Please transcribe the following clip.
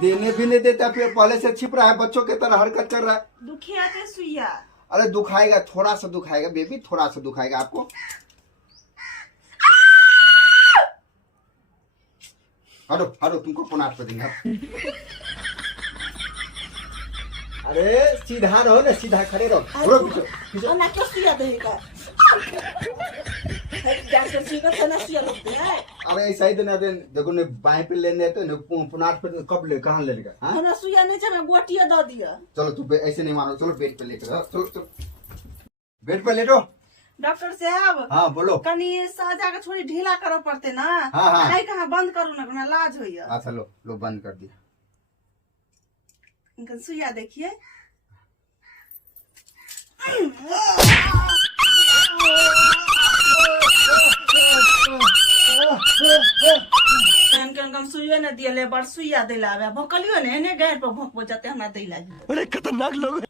देने भी नहीं देता, फिर पहले से छिप रहा है, बच्चों की तरह हरकत कर रहा है। दुखिया के सुइया। अरे दुखाएगा, थोड़ा सा दुखाएगा बेबी, थोड़ा सा दुखाएगा आपको। हटो हटो, तुमको पुनाट पे देंगे। अरे सीधा रहो ना, सीधा खड़े रहो। पीछे ना क्यों सुइया देगा? डॉक्टर जी का थाना सुइया लगते है। अरे ऐसा ही देना दे, देखो ने बाएं पे लेने तो पुनाट पे कब ले, कहाँ ले लेगा? हाँ थाना सुइया नहीं चाहिए, गोटिया दे दिया। चलो तू ऐसे नहीं मानो, चलो बेड पे लेकर चलो चलो, बेड पे लेटो। डॉक्टर साहब। हाँ बोलो। कनी साजा के थोड़ी ढीला करो पड़ते ना। हाँ हाँ। नहीं कहाँ बंद करूँ ना, कोना लाज होइया। अच्छा लो लो, बंद कर दिया। इनका सुइया देखिए। कम सुइया न दिए ले, बड़ सुइया दिलावे भोकलियो ने गैर पर भोंक जाते हमरा दिला। बड़े खतरनाक लोग।